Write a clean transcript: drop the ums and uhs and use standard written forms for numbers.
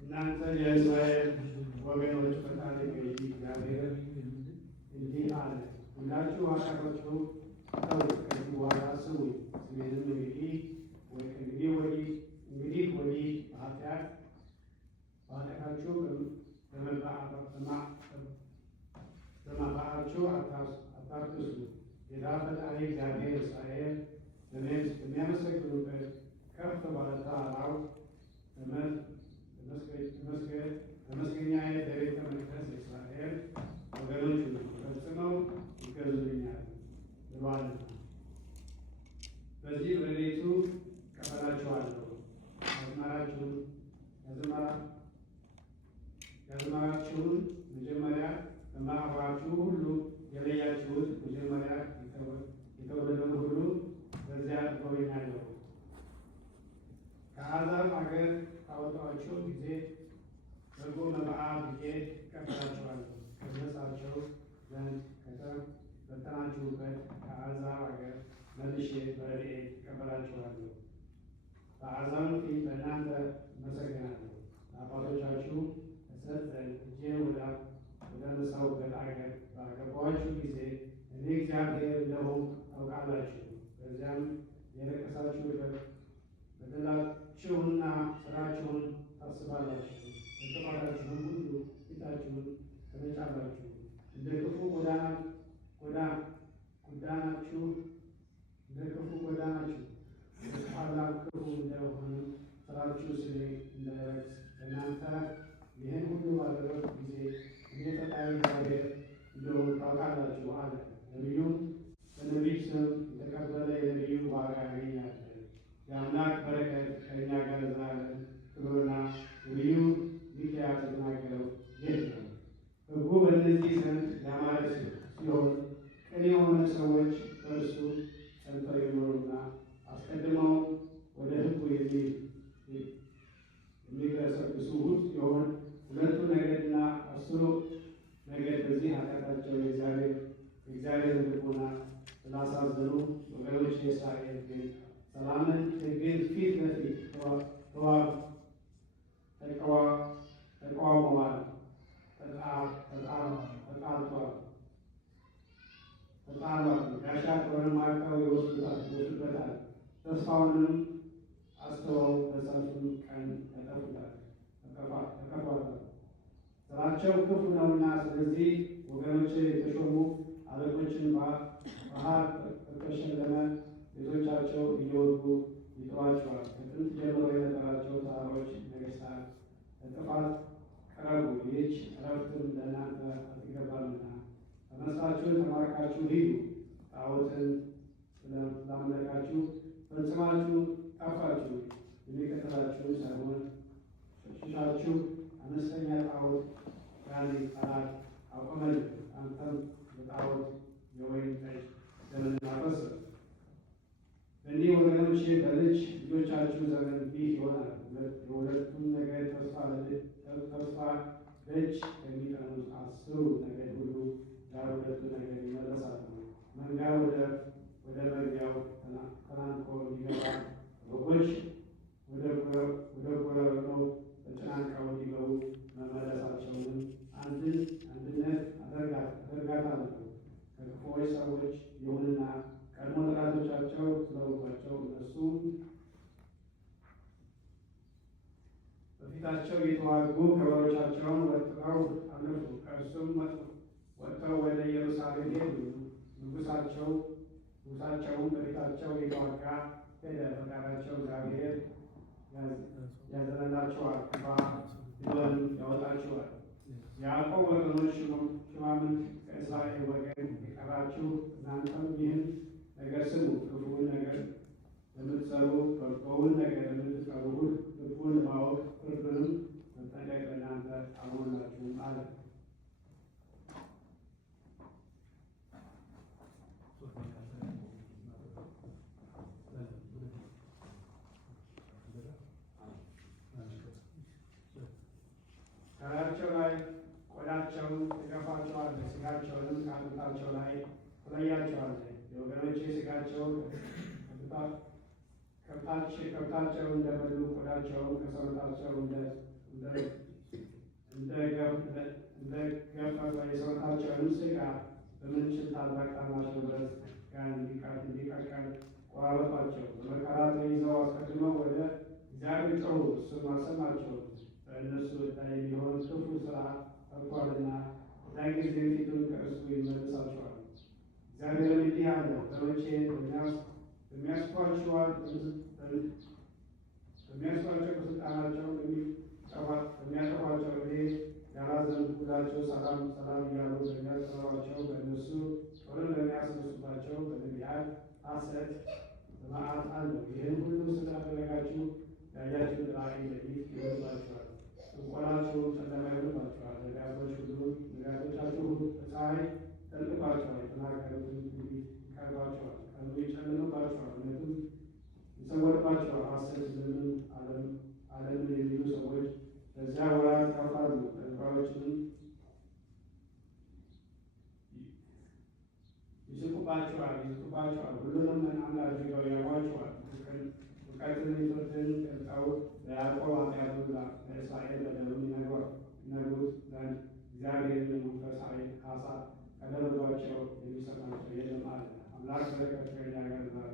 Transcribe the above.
እናንተ የእስራኤል ወገኖች ፈጣሪ ገዢ እግዚአብሔር እንዲህ አለ፣ ሁላችሁ ኃጢአታችሁ ተዉ፣ ከዚህ በኋላ ስሙኝ። ስሜንም እንግዲህ ወዲህ በኃጢአታችሁ በመባአችሁ አታርክሱ። ጌታ ፈጣሪ እግዚአብሔር እስራኤል በሚያመሰግኑበት ከፍ ባለ ተራራው በመስገኛዬ በቤተ መቅደስ እስራኤል ወገኖች ፈጽመው ይገዙልኛል ብሏልና በዚህ በሌሊቱ እቀበላችኋለሁ። ያዝማራችሁን መጀመሪያ በማኅበራችሁ ሁሉ የለያችሁት መጀመሪያ የተወለደውን ሁሉ በዚያ እጎበኛለሁ። ከአሕዛብ አገር ካወጣኋቸው ጊዜ በጎ መባዓ ብዬ እቀበላችኋለሁ። ከመሳቸው ዘንድ ከተበተናችሁበት ከአሕዛብ አገር መልሼ በረድኤት እቀበላችኋለሁ። በአሕዛብ ፊት በእናንተ እመሰገናለሁ። ለአባቶቻችሁ እሰጥ ዘንድ እጄን ወደ ነሣሁበት አገር ባገባኋችሁ ጊዜ እኔ እግዚአብሔር እንደሆንሁ ታውቃላችሁ። በዚያም የረከሳችሁበት በደላችሁንና ሥራችሁን ታስባላችሁ። በጥፋታችሁም ሁሉ ፊታችሁን ትነጫላችሁ። እንደ ክፉ ጎዳናችሁ ታላቅ ክፉ እንደሆነ ሥራችሁ ስሜ እንዳይረክስ እናንተ ይህን ሁሉ ባደረግሁ ጊዜ እኔ ፈጣሪ እግዚአብሔር እንደሆንሁ ታውቃላችሁ አለ። ነቢዩም በነቢዩ ስም የተቀበለ የነቢዩ ዋጋ ያገኛል። የአምላክ በረከት ከእኛ ጋር ለዘላለም ትኑርና ነቢዩ ሚክያስ የተናገረው ይህ ነው። ሕጉ በእነዚህ ዘንድ ያማረ ሲሆን ቅን የሆኑ ሰዎች በእርሱ ጸንተው ይኖሩና አስቀድመው ወደ ሕጉ የሚገሰግሱ የሆን ሁለቱ ነገድና 10 ነገድ በዚህ ኃጢአታቸው የእግዚአብሔር ልቡና ስላሳዘኑ ወገኖች የእስራኤል ግን ሰላምን ሕግን ፊት ለፊት ተቃውመዋል፣ ተጣሏል። ጋሻ ጦርንም አርቀው ይወስዱበታል። ተስፋውንም አስተው በሰልፍም ቀን ተከፏታል። ስራቸው ክፉ ነውና፣ ስለዚህ ወገኖች የተሾሙ አለቆችን ባህር በተሸለመ ቤቶቻቸው እየወጉ ይተዋቸዋል። ከጥንት ጀምሮ የነበራቸው ተራሮች ነገሥታት ለጥፋት ቀረቡ። ይህች ዕረፍትም ለእናንተ አትገባምና ተነስታችሁ ተማርካችሁ ሂዱ። ጣዖትን ስላመለካችሁ ፈጽማችሁ ጠፋችሁ። የሚከተላችሁን ሳይሆን ሸሽታችሁ አነስተኛ ጣዖት ጋኔ ጠላት አቆመልህ። አንተም በጣዖት የወይን ጠጅ ደምና ፈሰሰ። እኒህ ወገኖች ልጆቻችሁ ዘመን ይህ ይሆናል። የሁለቱም ነገድ ተስፋ ደጅ ከሚጠኑት 10 ነገድ ሁሉ ጋር 2 ነገድ ይመለሳሉ። መንጋ ወደ መግቢያው ተናንቆ እንዲገባ፣ በጎች ወደ ጎረኖ ተጨናንቀው እንዲገቡ መመለሳቸውንም አንድነት አደርጋታለሁ። ከክፉዎች ሰዎች ይሁንና ቀድሞ ጠላቶቻቸው ስለወጓቸው እነሱም በፊታቸው የተዋጉ ከበሮቻቸውን ወጥረው አለፉ። ከእርሱም ወጥተው ወደ ኢየሩሳሌም ሄዱ። ንጉሳቸውም በፊታቸው የተዋጋ ሄደ። ፈቃዳቸው እግዚአብሔር ያዘነላቸዋል፣ ከባቢሎን ያወጣቸዋል። የያዕቆብ ወገኖች ሹማምንት ከእስራኤል ወገን የቀራችሁ እናንተም ይህን ነገር ስሙ። ክፉውን ነገር ለምትሰሩ በጎውን ነገር ለምትሰሩ ልቡን ማወቅ ፍርዱንም መጠንቀቅ ለእናንተ አልሆንላችሁም አለ። ከላያቸው ላይ ቆዳቸውን ትገፋቸዋለህ፣ ሥጋቸውንም ከአጥንታቸው ላይ ትለያቸዋለህ። የወገኖቼ ሥጋቸው ከብታቸው እንደበሉ ቆዳቸውን ከሰውነታቸው እንደገፈፈ የሰውነታቸውንም ሥጋ በምንችል ታላቅ ታናሽ ንብረት ጋር እንዲቀቀል ቆራረጧቸው። በመከራ ተይዘው አስቀድመው ወደ እግዚአብሔር ጮኹ፣ እርሱም አልሰማቸውም። በእነሱ ላይ የሚሆን ክፉ ሥራ ሰርቷልና ያን ጊዜም ፊቱን ከእርሱ ይመልሳቸዋል። እግዚአብሔርም እንዲህ አለው፣ በመቼ በሚያስቷቸው ከሥልጣናቸው በሚያጠፏቸው እኔ ያላዘንሁላቸው ሰላም ሰላም እያሉ በሚያጠሯቸው በእነሱ ጦርን በሚያስነሱባቸው በነቢያት ሐሰት በመዓት አለው። ይህን ሁሉ ስላደረጋችሁ ያያችሁት ራእይ ሌሊት ይሆንባችኋል፣ ጥንቆላችሁ ጨለማ ይሆንባችኋል። ነቢያቶቻችሁ በፀሐይ ይጠልቅባችኋል፣ የተናገሩትን ትንቢት ይቀርባችኋል፣ ቀኑ ይጨልምባችኋል፣ እውነቱም ይሰወርባችኋል። ሐሰት ዓለምን የሚሉ ሰዎች በዚያ ወራት ይጠፋሉ፣ ጠንቋዮችንም ይስቁባችኋል፣ ሁሉንም አንድ አድርገው ያሟችኋል። እውቀትን ፍርድን ገልጠው ለያዕቆብ ኃጢአቱን ለእስራኤል በደሉን ይነግሩት ዘንድ እግዚአብሔር መንፈሳዊ ሐሳብ ከደረጓቸው የሚሰጣቸው የለም አለ። አምላክ በረከቱ ከእኛ ጋር